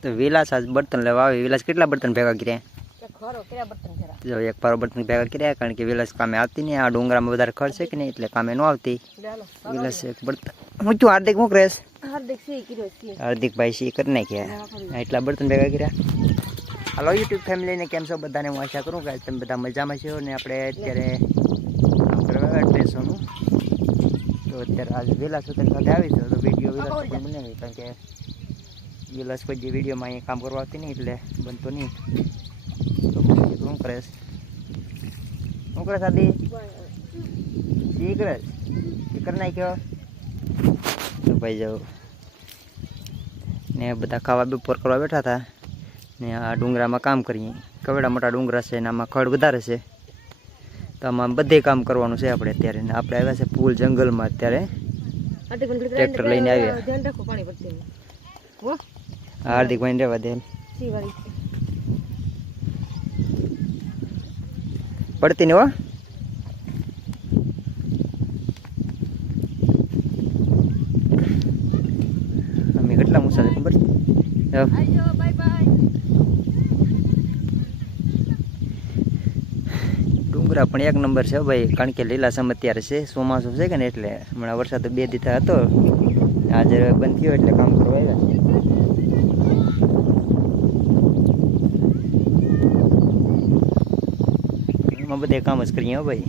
તો વિલાસ આજ બર્તન લેવા આવી. વિલાસ કેટલા બર્તન ભેગા કર્યા? જો એક પારો બર્તન ભેગા કર્યા, કારણ કે વિલાસ કામે આવતી નહીં. આ ડુંગરામાં વધારે ખર્ચ છે કે નહીં, એટલે કામે ન આવતી. વિલાસ એક બર્તન હું છું. હાર્દિક હું કરેશ? હાર્દિકભાઈ સી કરી નાખ્યા. એટલા બર્તન ભેગા કર્યા. હાલો યુટ્યુબ ફેમિલીને કેમ છો બધાને? હું આશા કરું કે તમે બધા મજામાં છો. ને આપણે અત્યારે કામ કરવા ડ્રેસોનું, તો અત્યારે આજે વિલાસ ઉતર સાથે આવી છે. તો વિડીયો વિલાસ પણ બનાવી, કારણ કે વિલાસ કોઈ જે વિડીયોમાં અહીંયા કામ કરવા આવતી નહીં, એટલે બનતો નહીં. તો શું કરે? શું કરે સાદી? શી કરે? કરી નાખ્યો. તો ભાઈ જાઓ ને બધા ખાવા બપોર કરવા બેઠા હતા. ને આ ડુંગરામાં કામ કરીએ. કવડા મોટા ડુંગરા છે ને આમાં ખડ વધારે છે, તો આમાં બધે કામ કરવાનું છે આપણે અત્યારે. ને આપણે આવ્યા છે ફૂલ જંગલમાં અત્યારે, ટ્રેક્ટર લઈને આવ્યા. હાર્દિકભાઈ રહેવા દે, પડતી ને હો. અમે કેટલા મુસાફર ખબર? ડુંગરા પણ એક નંબર છે ભાઈ, કારણ કે લીલાસમ અત્યારે છે. ચોમાસું છે કે ને, એટલે હમણાં વરસાદ 2 દિવસ હતો, આજે બંધ થયો એટલે કામ કરવા આવ્યા. એમાં બધે કામ જ કરીએ હો ભાઈ.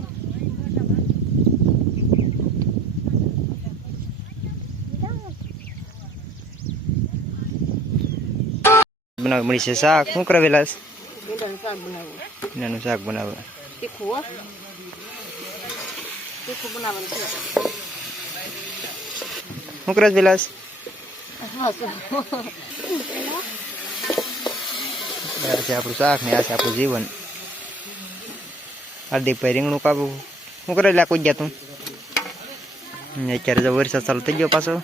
બનાવવા મળી છે શાક. શું કરે વિલાસ? એનું શાક બનાવે. શું કરે વિલાસ? આ છે આપણું શાક ને આ છે આપણું જીવન. હાર્દિકભાઈ રીંગણું કાપવું. શું કરે? લ્યા કોઈ ગયા તું? અત્યારે જો વરસાદ ચાલુ થઈ ગયો પાછો.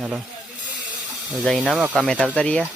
હાલો જઈને આવો, કામે આવતા રહ્યા.